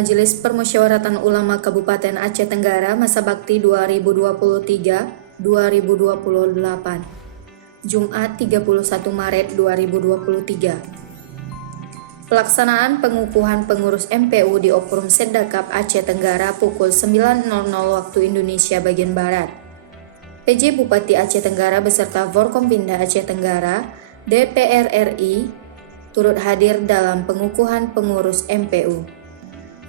Majelis Permusyawaratan Ulama Kabupaten Aceh Tenggara masa bakti 2023-2028. Jumat 31 Maret 2023. Pelaksanaan pengukuhan pengurus MPU di Oprum Seddakap Aceh Tenggara pukul 9.00 waktu Indonesia bagian Barat. PJ Bupati Aceh Tenggara beserta Forkompinda Aceh Tenggara, DPR RI, turut hadir dalam pengukuhan pengurus MPU.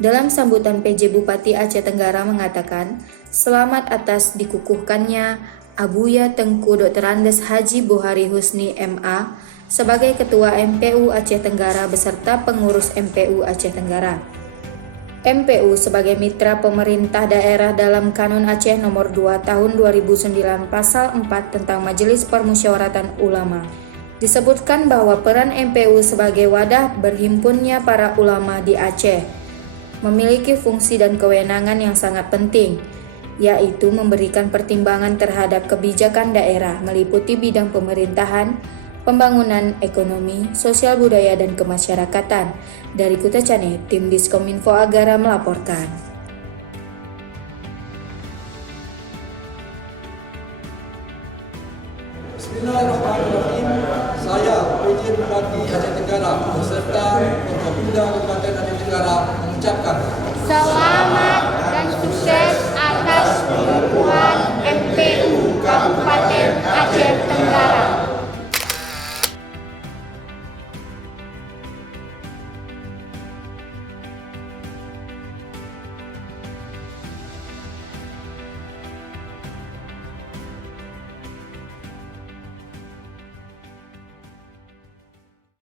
Dalam sambutan PJ Bupati Aceh Tenggara mengatakan, selamat atas dikukuhkannya Abuya Tengku Dr. Andes Haji Buhari Husni MA sebagai Ketua MPU Aceh Tenggara beserta pengurus MPU Aceh Tenggara. MPU sebagai mitra pemerintah daerah dalam Kanun Aceh Nomor 2 Tahun 2009 Pasal 4 tentang Majelis Permusyawaratan Ulama. Disebutkan bahwa peran MPU sebagai wadah berhimpunnya para ulama di Aceh memiliki fungsi dan kewenangan yang sangat penting, yaitu memberikan pertimbangan terhadap kebijakan daerah meliputi bidang pemerintahan, pembangunan ekonomi, sosial budaya, dan kemasyarakatan. Dari Kuta Cane, tim Diskominfo Agara melaporkan. Bismillahirrahmanirrahim. Saya PJ Bupati Aceh Tenggara beserta Forkompinda Kabupaten Aceh Tenggara mengucapkan selamat dan sukses